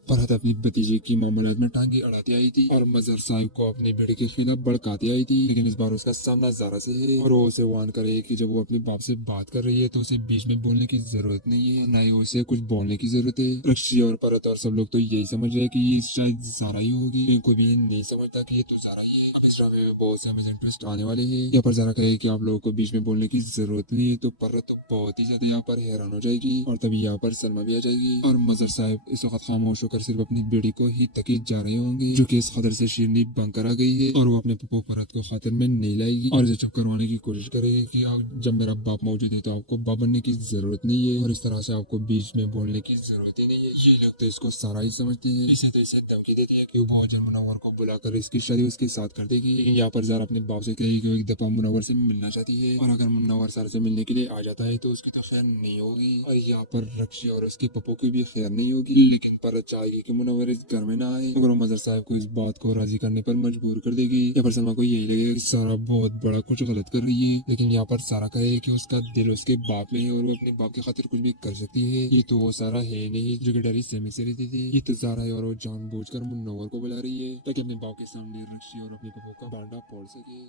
फरहत अपनी भतीजे की मामूलात में टांगे अड़ाती आई थी और मजहर साहब को अपनी बेटे के खिलाफ भड़काती आई थी, लेकिन इस बार उसका सामना जारा से है और वो उसे वार्न करे कि जब वो अपने बाप से बात कर रही है तो उसे बीच में बोलने की जरूरत नहीं है, न ही उसे कुछ बोलने की जरूरत है। रक्षी और फरहत और सब लोग तो यही समझ रहे कि ये शायद जारा ही होगी, लेकिन कोई भी नहीं समझता कि ये तो जारा ही है। अब इस ड्रामे में बहुत से अमेजिंग ट्विस्ट आने वाले हैं। यहाँ पर जारा कहे कि आप लोगों को बीच में बोलने की जरूरत नहीं है, तो फरहत तो बहुत ही ज्यादा यहाँ पर हैरान हो जाएगी और तभी यहाँ पर सलमा भी आ जाएगी और मजहर साहब इस वक्त खामोश होकर सिर्फ अपनी बेटी को ही तकीद जा रहे होंगे, जो कि इस खतर से शीरनी बनकर आ गई है और वो अपने पप्पो फरहत को खातिर में नहीं लाएगी और इसे चुप करवाने की कोशिश करेगी कि जब मेरा बाप मौजूद है तो आपको बाप बनने की जरूरत नहीं है और इस तरह से आपको बीच में बोलने की जरूरत ही नहीं है। ये लोग तो इसको सारा ही समझते हैं। इसे तो इसे धमकी देती है कि वो बहुत मुनव्वर को बुलाकर इसकी शादी उसके साथ कर देगी, लेकिन यहाँ पर जरा अपने बाप से कहेगी कि वो एक दफा मुनव्वर से मिलना चाहती है और अगर मुनव्वर सर से मिलने के लिए आ जाता है तो उसकी तो खैर नहीं होगी और यहाँ पर रक्षी और उसके पप्पो की भी खैर नहीं होगी, लेकिन पर चाहेगी कि मुनव्वर इस घर में ना आए, मगर मजहर साहब को इस बात को राजी करने पर मजबूर कर देगी। यहाँ पर सलमा को यही लगेगा कि सारा बहुत बड़ा कुछ गलत कर रही है, लेकिन यहाँ पर सारा कहे कि उसका दिल उसके बाप में है और वो अपने बाप की खातिर कुछ भी कर सकती है। ये तो वो सारा है नहीं जो कि डरी सहमे से रहती थी। ये तो सारा है और वो जानबूझकर मुनव्वर को बुला रही है ताकि अपने बाप के सामने रक्षी और अपने पप्पो का बांडा फोड़ सके।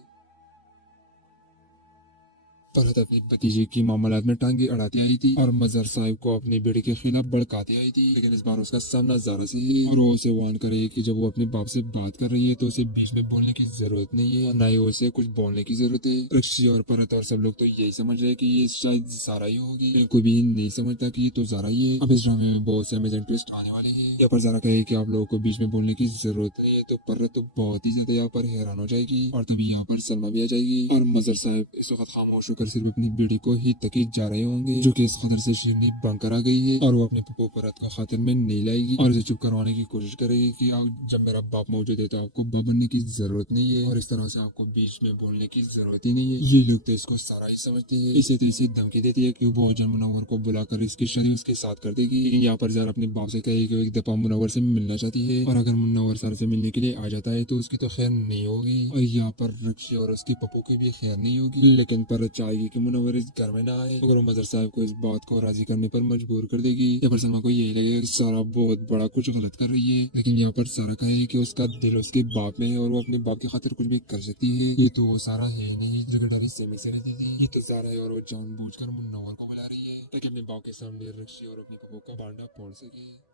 फरहत अपनी भतीजे की मामलात में टांगे अड़ाती आई थी और मजहर साहब को अपने बेटे के खिलाफ भड़काती आई थी, लेकिन इस बार उसका सामना जारा से है और वो उसे वार्न करे कि जब वो अपने बाप से बात कर रही है तो उसे बीच में बोलने की जरूरत नहीं है, न ही उसे कुछ बोलने की जरूरत है। रक्षी और फरहत और सब लोग तो यही समझ रहे कि ये शायद जारा ही होगी, लेकिन कोई भी नहीं समझता कि ये तो जारा ही है। अब इस ड्रामे में बहुत से अमेजिंग ट्विस्ट आने वाले हैं। यहाँ पर जारा कहे कि आप लोगों को बीच में बोलने की जरूरत नहीं है, तो फरहत तो बहुत ही ज्यादा यहाँ पर हैरान हो जाएगी और तभी यहाँ पर सलमा भी आ जाएगी और मजहर साहब इस वक्त खामोश होकर सिर्फ अपनी बेटी को ही तकीद जा रहे होंगे, जो कि इस खतर से शीरनी बनकर आ गई है और वो अपने पप्पो फरहत को खातिर में नहीं लाएगी और इसे चुप करवाने की कोशिश करेगी कि जब मेरा बाप मौजूद है तो आपको बाप बनने की जरूरत नहीं है और इस तरह से आपको बीच में बोलने की जरूरत ही नहीं है। ये लोग तो इसको सारा ही समझते हैं। इसे तो इसे धमकी देती है कि वो बहुत जल्द मुनव्वर को बुलाकर इसकी शादी उसके साथ कर देगी, लेकिन यहाँ पर जरा अपने बाप से कहेगी कि वो एक दफा मुनव्वर से मिलना चाहती है और अगर मुनव्वर सर से मिलने के लिए आ जाता है तो उसकी तो खैर नहीं होगी और यहाँ पर रक्षी और उसके पप्पो की भी खैर नहीं होगी, लेकिन पर चाहेगी कि मुनव्वर इस घर में ना आए, मगर मजहर साहब को इस बात को राजी करने पर मजबूर कर देगी। यहाँ पर सलमा को यही लगेगा कि सारा बहुत बड़ा कुछ गलत कर रही है, लेकिन यहाँ पर सारा कहे कि उसका दिल उसके बाप में है और वो अपने बाप की खातिर कुछ भी कर सकती है। ये तो वो सारा है नहीं जो कि डरी सहमे से रहती थी। ये तो सारा है और वो जानबूझकर मुनव्वर को बुला रही है ताकि अपने बाप के सामने रक्षी और अपने पप्पो का बांडा फोड़ सके।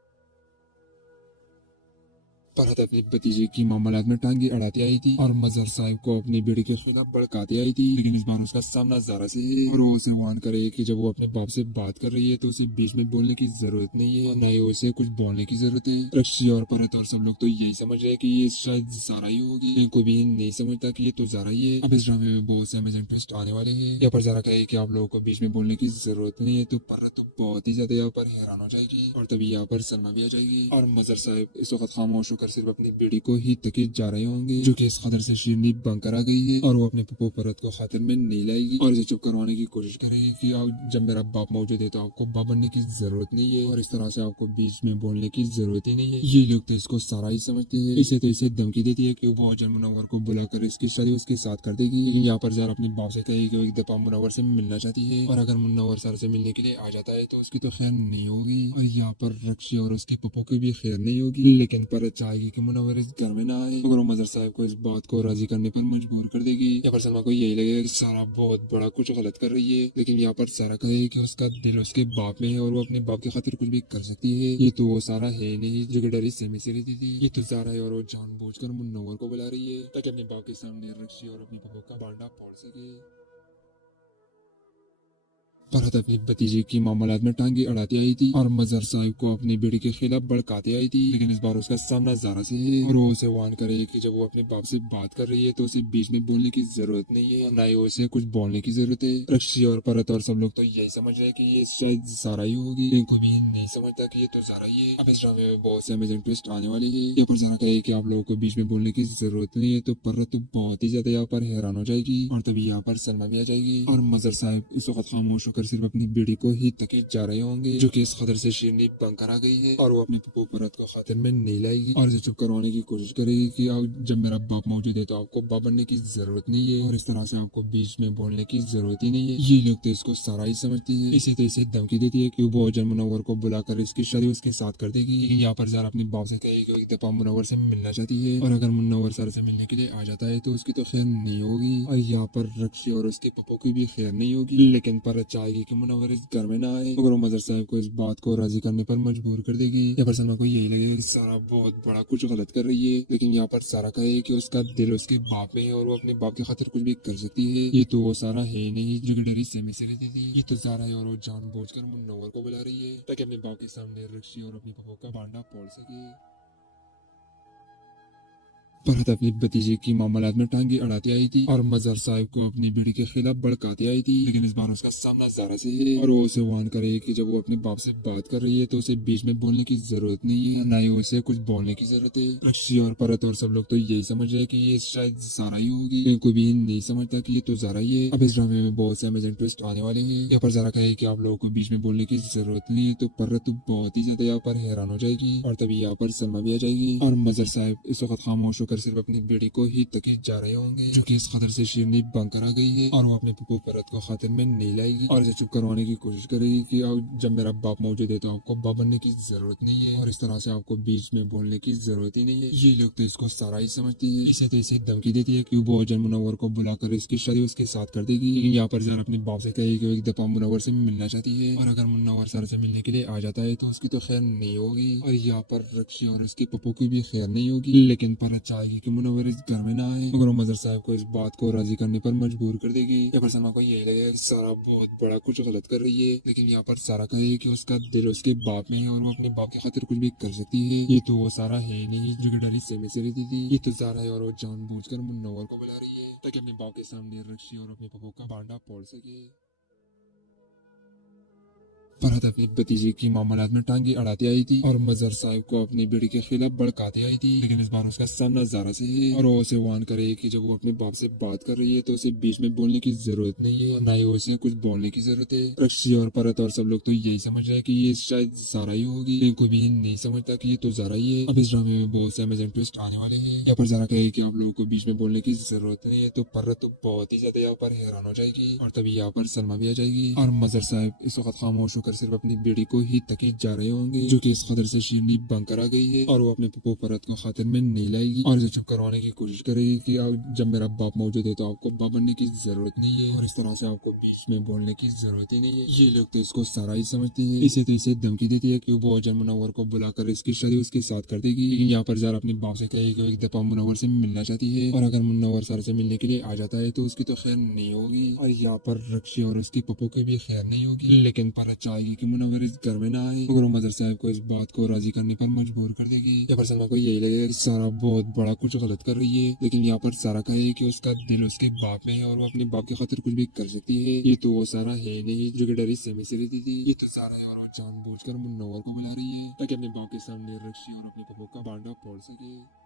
फरहत अपनी भतीजे की मामलात में टांगे अड़ाती आई थी और मजहर साहब को अपने बेटे के खिलाफ भड़काती आई थी, लेकिन इस बार उसका सामना जारा से है और वो उसे वार्न करे कि जब वो अपने बाप से बात कर रही है तो उसे बीच में बोलने की जरूरत नहीं है, न ही उसे कुछ बोलने की जरूरत है। रक्षी और फरहत और सब लोग तो यही समझ रहे कि ये शायद जारा ही होगी, लेकिन कोई भी नहीं समझता कि ये तो जारा ही है। अब इस ड्रामे में बहुत से अमेजिंग ट्विस्ट आने वाले हैं। यहाँ पर जारा कहे कि आप लोगों को बीच में बोलने की जरूरत नहीं है, तो फरहत तो बहुत ही ज्यादा यहाँ पर हैरान हो जाएगी और तभी यहाँ पर सलमा भी आ जाएगी और मजहर साहब इस वक्त खामोश होकर सिर्फ अपनी बेटी को ही तकीद जा रहे होंगे, जो कि इस खतर से शीरनी बनकर आ गई है और वो अपने पप्पो फरहत को खातिर में नहीं लाएगी और इसे चुप करवाने की कोशिश करेगी कि जब मेरा बाप मौजूद है तो आपको बाप बनने की जरूरत नहीं है और इस तरह से आपको बीच में बोलने की जरूरत ही नहीं है। ये लोग तो इसको सारा ही समझते हैं। इसे तो इसे धमकी देती है कि वो बहुत जल्द मुनव्वर को बुलाकर इसकी शादी उसके साथ कर देगी, लेकिन यहाँ पर जरा अपने बाप से कहेगी कि वो एक दफा मुनव्वर से मिलना चाहती है और अगर मुनव्वर सर से मिलने के लिए आ जाता है तो उसकी तो खैर नहीं होगी और यहाँ पर रक्षी और उसके पप्पो की भी खैर नहीं होगी, लेकिन पर चाहेगी कि मुनव्वर इस घर में ना आए, मगर वो मजहर साहब को इस बात को राजी करने पर मजबूर कर देगी। यहाँ पर सलमा को यही लगेगा कि सारा बहुत बड़ा कुछ गलत कर रही है, लेकिन यहाँ पर सारा कहे कि उसका दिल उसके बाप में है और वो अपने बाप की खातिर कुछ भी कर सकती है। ये तो वो सारा है नहीं जो कि डरी सहमे से रहती थी। ये तो सारा है और वो जानबूझकर मुनव्वर को बुला रही है ताकि अपने बाप के सामने रक्षी और अपनी पप्पो का बांडा फोड़ सके। फरहत अपनी भतीजे की मामलात में टांगे अड़ाती आई थी और मजहर साहिब को अपनी बेटी के खिलाफ भड़काते आई थी, लेकिन इस बार उसका सामना ज़ारा से है और वो उसे वार्न करे कि जब वो अपने बाप से बात कर रही है तो उसे बीच में बोलने की जरूरत नहीं है, ना ही उसे कुछ बोलने की जरूरत है। रक्षी और फरहत और सब लोग तो यही समझ रहे कि ये शायद ज़ारा ही होगी, लेकिन कोई भी नहीं समझता कि ये तो ज़ारा ही है। अब इस ड्रामे में बहुत से अमेजिंग ट्विस्ट आने वाले हैं। यहाँ पर ज़ारा कहे कि आप लोगों को बीच में बोलने की जरूरत नहीं है, तो फरहत तो बहुत ही ज्यादा यहाँ पर हैरान हो जाएगी और तभी यहाँ पर सलमा भी आ जाएगी और मजहर साहब इस वक्त खामोश होकर सिर्फ अपनी बेटी को ही तकीद जा रहे होंगे, जो कि इस खतर से शीरनी बंद करा गई है और वो अपने पप्पू फरहत को खातिर में नहीं लाएगी और इसे चुप करवाने की कोशिश करेगी कि जब मेरा बाप मौजूद है तो आपको बाप बनने की जरूरत नहीं है और इस तरह से आपको बीच में बोलने की जरूरत ही नहीं है। ये लोग तो इसको सारा ही समझती है, इसे तो इसे धमकी देती है कि वो जन मुनव्वर को बुलाकर इसकी शादी उसके साथ कर देगी, लेकिन यहाँ पर ज़ारा अपने बाप से कहेगी कि एक दफा मुनव्वर से मिलना चाहती है और अगर मुनव्वर सर से मिलने के लिए आ जाता है तो उसकी तो खैर नहीं होगी और यहाँ पर रक्षी और उसके पप्पो की भी खैर नहीं होगी, लेकिन पर चाहेगी कि मुनव्वर इस घर में ना आए मगर वो मजहर साहब को इस बात को राजी करने पर मजबूर कर देगी। यहाँ पर सलमा को यही लगेगा कि सारा बहुत बड़ा कुछ गलत कर रही है, लेकिन यहाँ पर सारा कहे कि उसका दिल उसके बाप में है और वो अपने बाप की खातिर कुछ भी कर सकती है। ये तो वो सारा है नहीं जो डरी से रहती थी, ये तो सारा है और वो जानबूझकर मुनव्वर को बुला रही है ताकि अपने बाप के सामने रक्षी और अपने पप्पो का बांडा फोड़ सके। फरहत अपनी भतीजे की मामलात में टांगे अड़ाती आई थी और मजहर साहब को अपनी बेटी के खिलाफ भड़काती आई थी, लेकिन इस बार उसका सामना ज़ारा से है और वो उसे वार्न करे कि जब वो अपने बाप से बात कर रही है तो उसे बीच में बोलने की जरूरत नहीं है, ना ही उसे कुछ बोलने की जरूरत है। रक्षी और फरहत और सब लोग तो यही समझ रहे कि ये शायद ज़ारा ही होगी, लेकिन कोई भी नहीं समझता कि ये तो ज़ारा ही है। अब इस ड्रामे में बहुत से अमेजिंग ट्विस्ट आने वाले हैं। यहाँ पर ज़ारा कहे कि आप लोगों को बीच में बोलने की जरूरत नहीं है, तो फरहत तो बहुत ही ज्यादा यहाँ पर हैरान हो जाएगी और तभी यहाँ पर सलमा भी आ जाएगी और मजहर साहब इस वक्त खामोश होकर सिर्फ अपनी बेटी को ही तकीद जा रहे होंगे, जो कि इस खतर से शीरनी बंद करा गई है और वो अपने पप्पू फरहत को खातिर में नहीं लाएगी और इसे चुप करवाने की कोशिश करेगी कि जब मेरा बाप मौजूद है तो आपको बाप बनने की जरूरत नहीं है और इस तरह से आपको बीच में बोलने की जरूरत ही नहीं है। ये लोग तो इसको सारा ही समझती है, इसे तो इसे धमकी देती है कि वो जन मुनव्वर को बुलाकर इसकी शादी उसके साथ कर देगी, लेकिन यहाँ पर ज़ारा अपने बाप से कहेगी कि एक दफा मुनव्वर से मिलना चाहती है और अगर मुनव्वर सर से मिलने के लिए आ जाता है तो उसकी तो खैर नहीं होगी और यहाँ पर रक्षी और उसके पप्पो की भी खैर नहीं होगी, लेकिन पर चाहेगी कि मुनव्वर इस घर में ना आए मगर मजहर साहब को इस बात को राजी करने पर मजबूर कर देगी। यहाँ पर सलमा को यही लगेगा कि सारा बहुत बड़ा कुछ गलत कर रही है, लेकिन यहाँ पर सारा कहे कि उसका दिल उसके बाप में है और वो अपने बाप की खातिर कुछ भी कर सकती है। ये तो वो सारा है नहीं जो डरी से रहती थी, ये तो सारा है और वो जानबूझकर मुनव्वर को बुला रही है ताकि अपने बाप के सामने रक्षी और अपने पप्पो का बांडा फोड़ सके। फरहत अपनी भतीजे की मामलात में टांगे अड़ाती आई थी और मजहर साहब को अपनी बेटी के खिलाफ भड़काते आई थी, लेकिन इस बार उसका सामना ज़ारा से है और वो उसे वार्न करे कि जब वो अपने बाप से बात कर रही है तो उसे बीच में बोलने की जरूरत नहीं है, ना ही उसे कुछ बोलने की जरूरत है। रक्षी और फरहत और सब लोग तो यही समझ रहे हैं कि ये शायद ज़ारा ही होगी, लेकिन कोई भी नहीं समझता कि ये तो ज़ारा ही है। अब इस ड्रामे में बहुत से अमेजिंग ट्विस्ट आने वाले हैं। यहाँ पर ज़ारा कहे कि आप लोगों को बीच में बोलने की जरूरत नहीं है, तो फरहत तो बहुत ही ज्यादा यहाँ पर हैरान हो जाएगी और तभी यहाँ पर सलमा भी आ जाएगी और मजहर साहब इस वक्त खामोश होकर सिर्फ अपनी बेटी को ही तकीद जा रहे होंगे, जो कि इस खतर से शीरनी बंद करा गई है और वो अपने पप्पू फरहत को खातिर में नहीं लाएगी और इसे चुप करवाने की कोशिश करेगी कि जब मेरा बाप मौजूद है तो आपको बाप बनने की जरूरत नहीं है और इस तरह से आपको बीच में बोलने की जरूरत ही नहीं है। ये लोग तो इसको सारा ही समझती है, इसे तो इसे धमकी देती है कि वो जन मुनव्वर को बुलाकर इसकी शादी उसके साथ कर देगी, लेकिन यहाँ पर ज़ारा अपने बाप से कहेगी एक दफा मुनव्वर से मिलना चाहती है और अगर मुनव्वर सर से मिलने के लिए आ जाता है तो उसकी तो खैर नहीं होगी और यहाँ पर रक्षी और उसके पप्पो की भी खैर नहीं होगी, लेकिन पर चाहेगी कि मुनव्वर इस घर में ना आए मगर मजहर साहब को इस बात को राजी करने पर मजबूर कर देगी। यहाँ पर सलमा को यही लगेगा कि सारा बहुत बड़ा कुछ गलत कर रही है, लेकिन यहाँ पर सारा कहे कि उसका दिल उसके बाप में है और वो अपने बाप की खातिर कुछ भी कर सकती है। ये तो वो सारा है नहीं जो कि डरी से रहती थी, ये तो सारा है और वो जानबूझकर मुनव्वर को बुला रही है ताकि अपने बाप के सामने रक्षी और अपने पप्पो का बांडा फोड़ सके।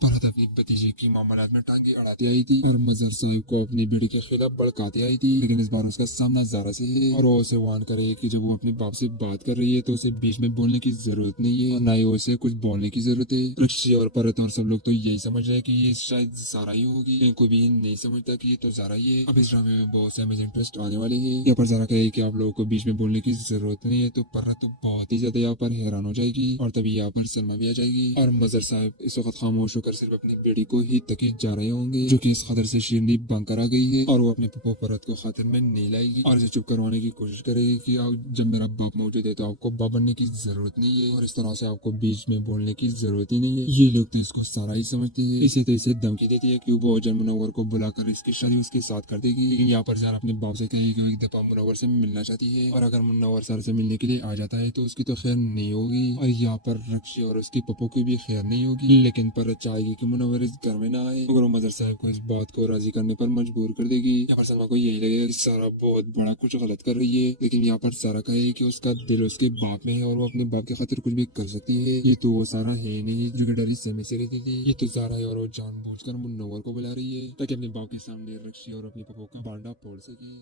फरहत अपनी भतीजे की मामलात में टांगे अड़ाती आई थी और मजहर साहब को अपनी बेटी के खिलाफ भड़काती आई थी, लेकिन इस बार उसका सामना ज़ारा से है और वो उसे वार्न करे कि जब वो अपने बाप से बात कर रही है तो उसे बीच में बोलने की जरूरत नहीं है, ना ही उसे कुछ बोलने की जरूरत है। रक्षी और फरहत और सब लोग तो यही समझ रहे हैं कि ये शायद ज़ारा ही होगी, लेकिन कोई भी नहीं समझता कि ये तो ज़ारा ही है। अब इस ड्रामे में बहुत से अमेजिंग ट्विस्ट आने वाले हैं। यहाँ पर ज़ारा कहे कि आप लोगों को बीच में बोलने की जरूरत नहीं है, तो फरहत तो बहुत ही ज्यादा यहाँ पर हैरान हो जाएगी और तभी यहाँ पर सलमा भी आ जाएगी और मजहर साहब इस वक्त खामोश होकर सिर्फ सिर्फ अपनी बेटी को ही तकी जा रहे होंगे, जो कि इस खतर से शीरनी बनकर आ गई है और वो अपने पप्पो परत को खातिर में नहीं लाएगी और इसे चुप करवाने की कोशिश करेगी कि जब मेरा बाप मौजूद है तो आपको बाप बनने की जरूरत नहीं है और इस तरह से आपको बीच में बोलने की जरूरत ही नहीं है। ये लोग तो इसको सारा ही समझते हैं। इसे तो इसे धमकी देती है कि वो अजर मुनव्वर को बुलाकर इसकी शादी उसके साथ कर देगी, लेकिन यहाँ पर ज़ारा अपने बाप से कहेगी एक दफा मुनव्वर से मिलना चाहती है और अगर मुनव्वर सर से मिलने के लिए आ जाता है तो उसकी तो खैर नहीं होगी और यहाँ पर रक्षी और उसकी पप्पो की भी खैर नहीं होगी, लेकिन पर चाहेगी कि मुनव्वर इस घर में ना आए। अगर वो मदर साहब को इस बात को राजी करने पर मजबूर कर देगी। यहाँ पर सलमा को यही लगेगा कि सारा बहुत बड़ा कुछ गलत कर रही है, लेकिन यहाँ पर सारा कहे कि उसका दिल उसके बाप में है और वो अपने बाप की खातिर कुछ भी कर सकती है। ये तो वो सारा है नहीं जो कि डरी समय से रहती थी। ये तो सारा है और वो जानबूझकर मुनव्वर को बुला रही है ताकि अपने बाप के सामने रक्षी और अपनी पप्पो का बांडा फोड़ सके।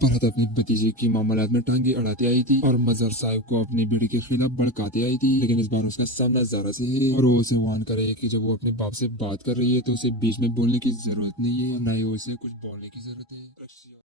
फरहत अपनी भतीजे की मामलात में टांगे अड़ाते आई थी और मजहर साहब को अपनी बेटी के खिलाफ भड़काते आई थी, लेकिन इस बार उसका सामना ज़ारा से है और वो उसे वार्न करे कि जब वो अपने बाप से बात कर रही है तो उसे बीच में बोलने की जरूरत नहीं है और ना ही उसे कुछ बोलने की जरूरत है।